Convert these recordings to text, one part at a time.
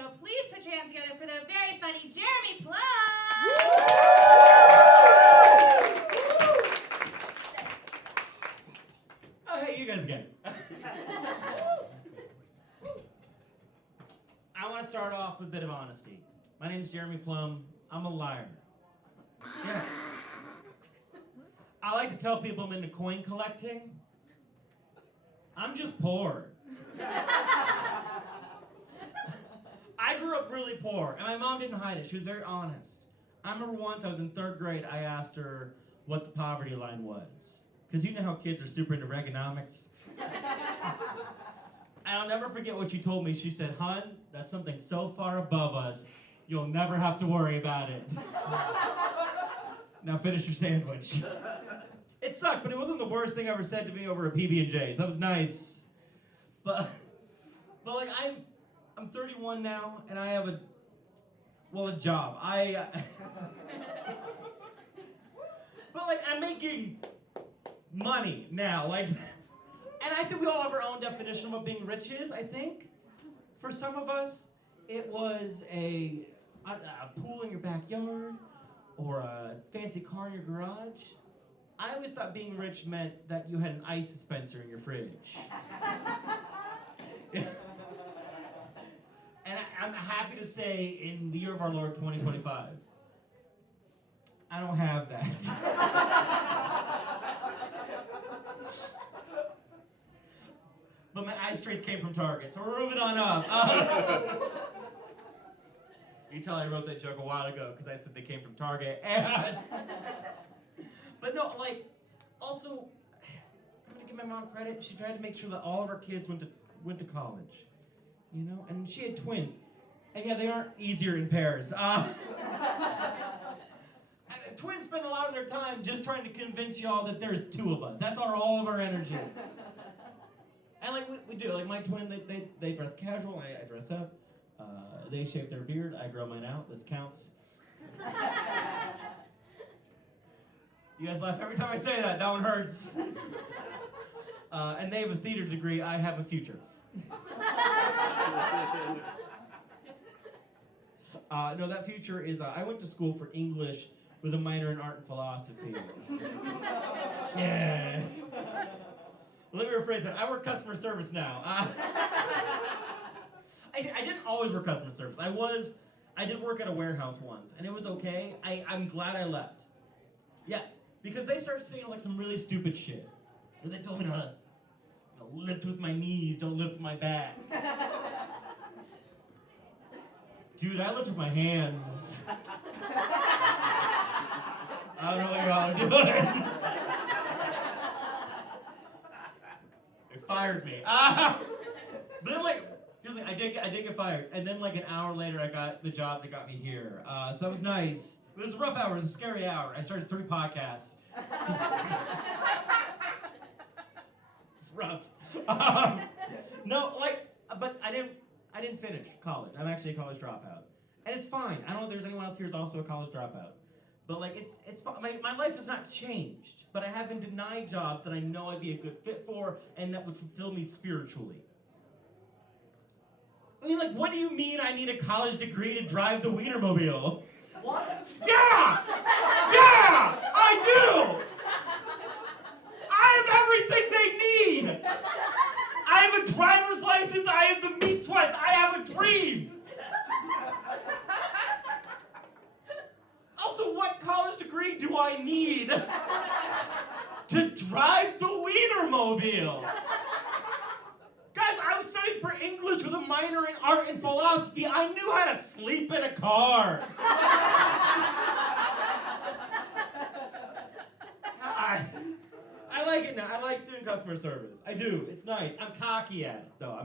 show. Please put your hands together for the very funny Jeremy Plum! Oh, hey, you guys again. I want to start off with a bit of honesty. My name's Jeremy Plum. I'm a liar. Yeah. I like to tell people I'm into coin collecting. I'm just poor. I grew up really poor, and my mom didn't hide it. She was very honest. I remember once I was in 3rd grade, I asked her what the poverty line was. Because you know how kids are super into Reaganomics. And I'll never forget what she told me. She said, "Hun, that's something so far above us, you'll never have to worry about it." Now finish your sandwich. It sucked, but it wasn't the worst thing ever said to me over a PB&J. That was nice. But like I'm 31 now, and I have a job. But like I'm making money now, like, and I think we all have our own definition of what being rich is. I think for some of us, it was a pool in your backyard or a fancy car in your garage. I always thought being rich meant that you had an ice dispenser in your fridge. And I'm happy to say, in the year of our Lord 2025, I don't have that. But my ice trays came from Target, so we're moving on up. You can tell I wrote that joke a while ago because I said they came from Target. But no, like, also, I'm gonna give my mom credit. She tried to make sure that all of our kids went to college, you know, and she had twins, and yeah, they aren't easier in pairs. Twins spend a lot of their time just trying to convince y'all that there's 2 of us. That's all of our energy. And like we do, like my twin, they dress casual, I dress up. They shave their beard, I grow mine out. This counts. You guys laugh every time I say that. That one hurts. And they have a theater degree. I have a future. No, that future is, I went to school for English with a minor in art and philosophy. Yeah. Let me rephrase that. I work customer service now. I didn't always work customer service. I did work at a warehouse once, and it was okay. I'm glad I left. Yeah, because they started saying like some really stupid shit. Where they told me to lift with my knees, don't lift with my back. Dude, I lift with my hands. I don't know what y'all are doing. They fired me. But then like, here's the thing, I did get fired. And then like an hour later, I got the job that got me here. So that was nice. It was a rough hour, it was a scary hour. I started 3 podcasts. It's rough. No, like, but I didn't finish college. I'm actually a college dropout. And it's fine. I don't know if there's anyone else here who's also a college dropout. But like, it's my life has not changed. But I have been denied jobs that I know I'd be a good fit for and that would fulfill me spiritually. I mean, like, what do you mean I need a college degree to drive the Wienermobile? What? Yeah! Yeah! I do! I have everything they need! I have a driver's license, I have the meat sweats, I have a dream! Also, what college degree do I need to drive the Wienermobile? Guys, I was studying for English with a minor in art and philosophy. I knew how to sleep in a car. I like it now. I like doing customer service. I do. It's nice. I'm cocky at it, though.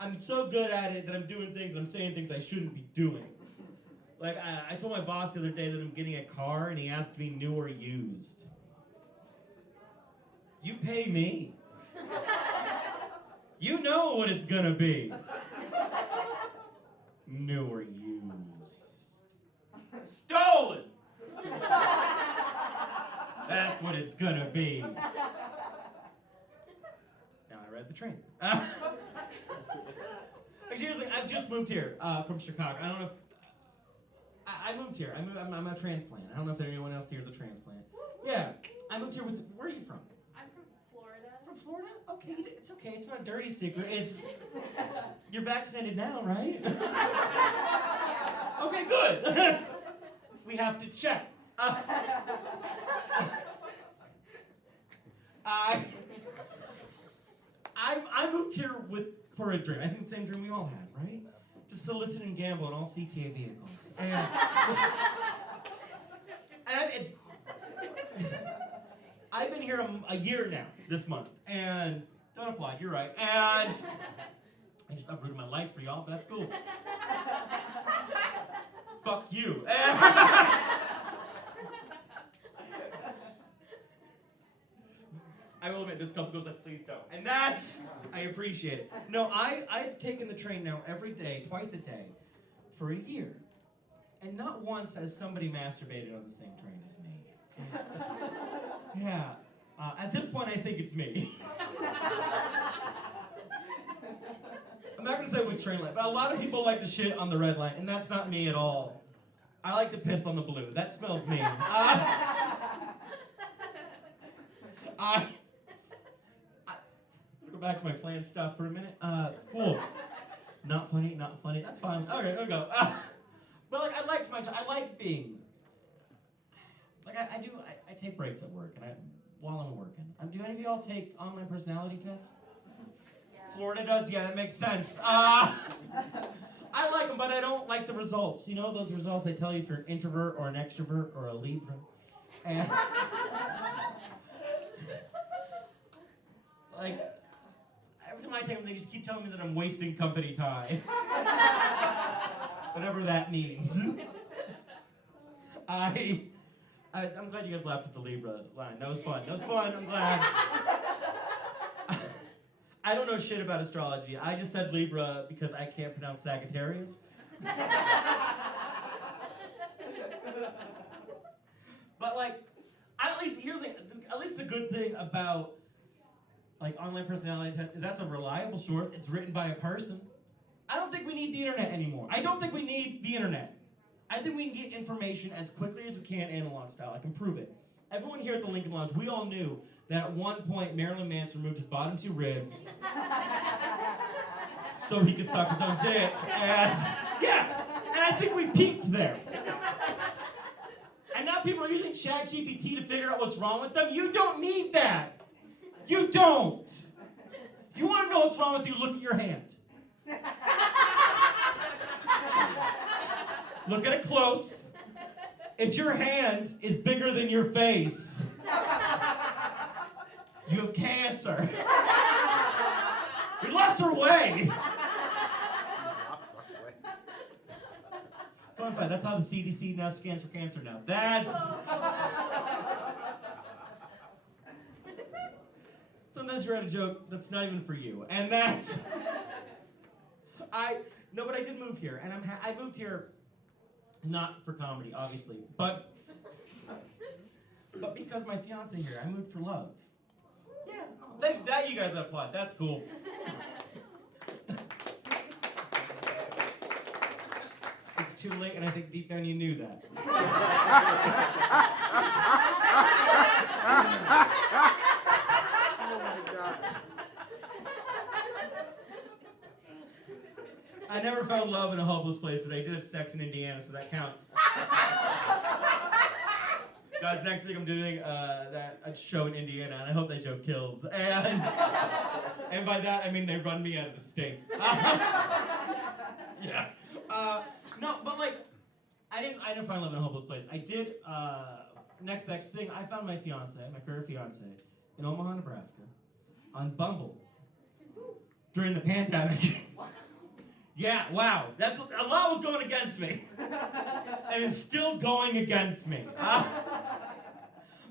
I'm so good at it that I'm doing things and I'm saying things I shouldn't be doing. Like, I told my boss the other day that I'm getting a car, and he asked me new or used. You pay me. You know what it's gonna be. New or used. Stolen! That's what it's gonna be. Now I read the train. Actually, here's the thing, I've just moved here from Chicago. I don't know if... I moved here. I'm a transplant. I don't know if anyone else here is a transplant. Yeah, I moved here with... Where are you from? I'm from Florida. From Florida? Okay, it's okay. It's not a dirty secret. It's... You're vaccinated now, right? Okay, good. We have to check. I moved here for a dream. I think the same dream we all had, right? Just to listen and gamble on all CTA vehicles. And it's... I've been here a year now, this month, and don't apply, you're right. And I just uprooted my life for y'all, but that's cool. Fuck you. I will admit, this couple goes like, please don't. And that's, I appreciate it. No, I've taken the train now every day, twice a day, for a year. And not once has somebody masturbated on the same train as me. Yeah. At this point, I think it's me. I'm not going to say which train line, but a lot of people like to shit on the red line, and that's not me at all. I like to piss on the blue. That smells mean. Go back to my planned stuff for a minute. Cool. Not funny, not funny. That's fine. Okay, I'll go. But like, I like being. Like I take breaks at work, and while I'm working. Do any of y'all take online personality tests? Yeah. Florida does. Yeah, that makes sense. I like them, but I don't like the results. You know those results they tell you if you're an introvert or an extrovert or a Libra. And like. Every time I take them, they just keep telling me that I'm wasting company time. Whatever that means. I'm glad you guys laughed at the Libra line. That was fun. That was fun. I'm glad. I don't know shit about astrology. I just said Libra because I can't pronounce Sagittarius. But like, here's at least the good thing about like online personality tests is that's a reliable source. It's written by a person. I don't think we need the internet anymore. I don't think we need the internet. I think we can get information as quickly as we can analog style. I can prove it. Everyone here at the Lincoln Lounge, we all knew that at one point Marilyn Manson removed his bottom 2 ribs so he could suck his own dick. And I think we peaked there. And now people are using ChatGPT to figure out what's wrong with them. You don't need that. You don't. If you want to know what's wrong with you, look at your hand. Look at it close. If your hand is bigger than your face, you have cancer. We lost our way. Fun fact, that's how the CDC now scans for cancer now. That's... Sometimes you write a joke that's not even for you, and that's... No, but I did move here, and I moved here not for comedy, obviously, but because my fiance here, I moved for love. Yeah, that you guys applaud. That's cool. It's too late, and I think deep down you knew that. I never found love in a hopeless place, but I did have sex in Indiana, so that counts. Guys, next week I'm doing a show in Indiana, and I hope that joke kills. And by that I mean they run me out of the state. Yeah. No, but like, I didn't find love in a hopeless place. I did. Next best thing, I found my current fiance, in Omaha, Nebraska, on Bumble during the pandemic. Yeah, wow. A lot was going against me. And it's still going against me.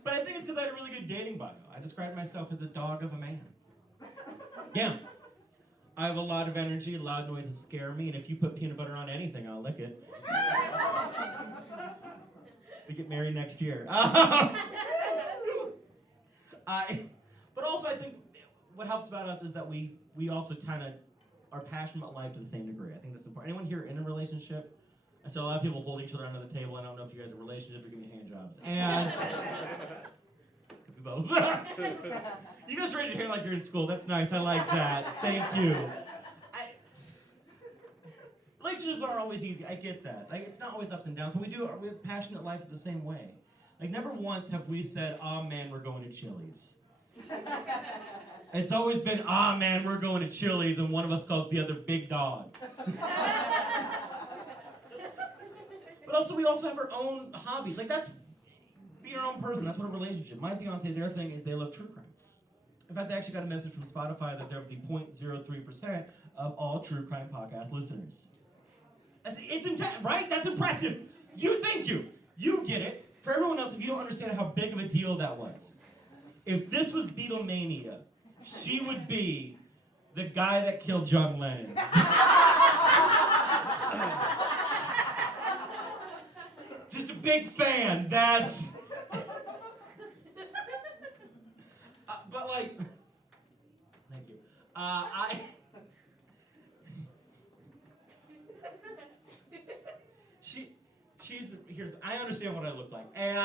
But I think it's because I had a really good dating bio. I described myself as a dog of a man. Yeah. I have a lot of energy, loud noises scare me, and if you put peanut butter on anything, I'll lick it. We get married next year. But also I think what helps about us is that we also kind of are passionate about life to the same degree. I think that's important. Anyone here in a relationship? I saw a lot of people holding each other under the table. I don't know if you guys are in a relationship or giving hand jobs. And could be both. You guys raise your hand like you're in school. That's nice. I like that. Thank you. Relationships aren't always easy. I get that. Like, it's not always ups and downs, but we have passionate life the same way. Like, never once have we said, "Oh man, we're going to Chili's." It's always been, "Ah man, we're going to Chili's," and one of us calls the other big dog. But also, we also have our own hobbies. Like, be your own person. That's what a relationship. My fiance, their thing is they love true crime. In fact, I actually got a message from Spotify that they're the 0.03% of all true crime podcast listeners. It's intense, right? That's impressive. You get it. For everyone else, if you don't understand how big of a deal that was, if this was Beatlemania, she would be the guy that killed John Lennon. Just a big fan. That's. But like, thank you. I understand what I look like, and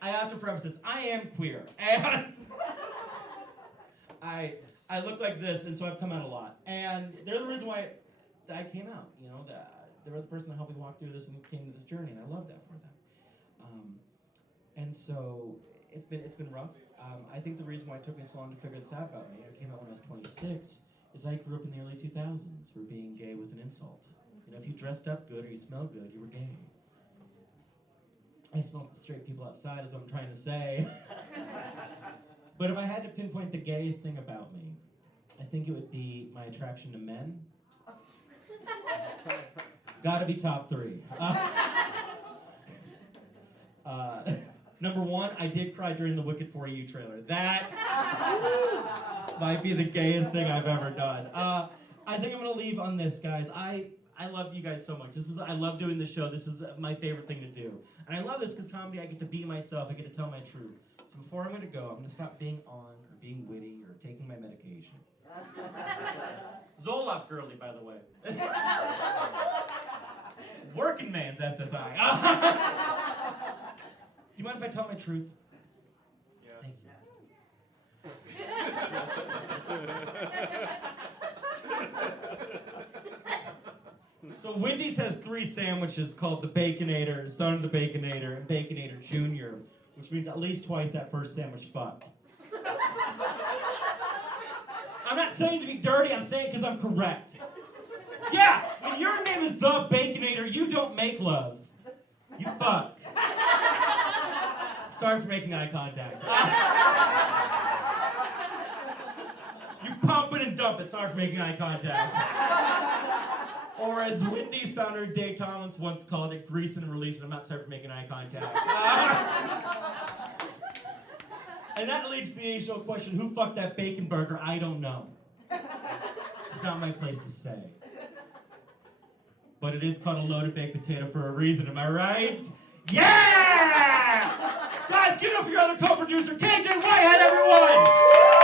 I have to preface this: I am queer, and I look like this, and so I've come out a lot, and they're the reason why I came out. You know, they were the person that helped me walk through this and came to this journey, and I love that for them. And so it's been rough. I think the reason why it took me so long to figure this out about me, I came out when I was 26, is I grew up in the early 2000s where being gay was an insult. You know, if you dressed up good or you smelled good, you were gay. I smell straight people outside, is what I'm trying to say. But if I had to pinpoint the gayest thing about me, I think it would be my attraction to men. Gotta be top 3. Number 1, I did cry during the Wicked 4U trailer. That might be the gayest thing I've ever done. I think I'm gonna leave on this, guys. I love you guys so much. I love doing this show. This is my favorite thing to do. And I love this because comedy, I get to be myself. I get to tell my truth. So before I'm gonna go, I'm gonna stop being on or being witty or taking my medication. Zoloft girly, by the way. Working man's SSI. Do you mind if I tell my truth? Yes. So Wendy's has 3 sandwiches called the Baconator, Son of the Baconator, and Baconator Jr., which means at least twice that first sandwich fucked. I'm not saying to be dirty, I'm saying because I'm correct. Yeah, when your name is the Baconator, you don't make love. You fuck. Sorry for making eye contact. You pump it and dump it. Sorry for making eye contact. Or as Wendy's founder Dave Thomas once called it, grease and release it. I'm not sorry for making eye contact. And that leads to the age-old question, who fucked that bacon burger? I don't know. It's not my place to say. But it is called a loaded baked potato for a reason, am I right? Yeah! Guys, give it up for your other co-producer, KJ Whitehead, everyone!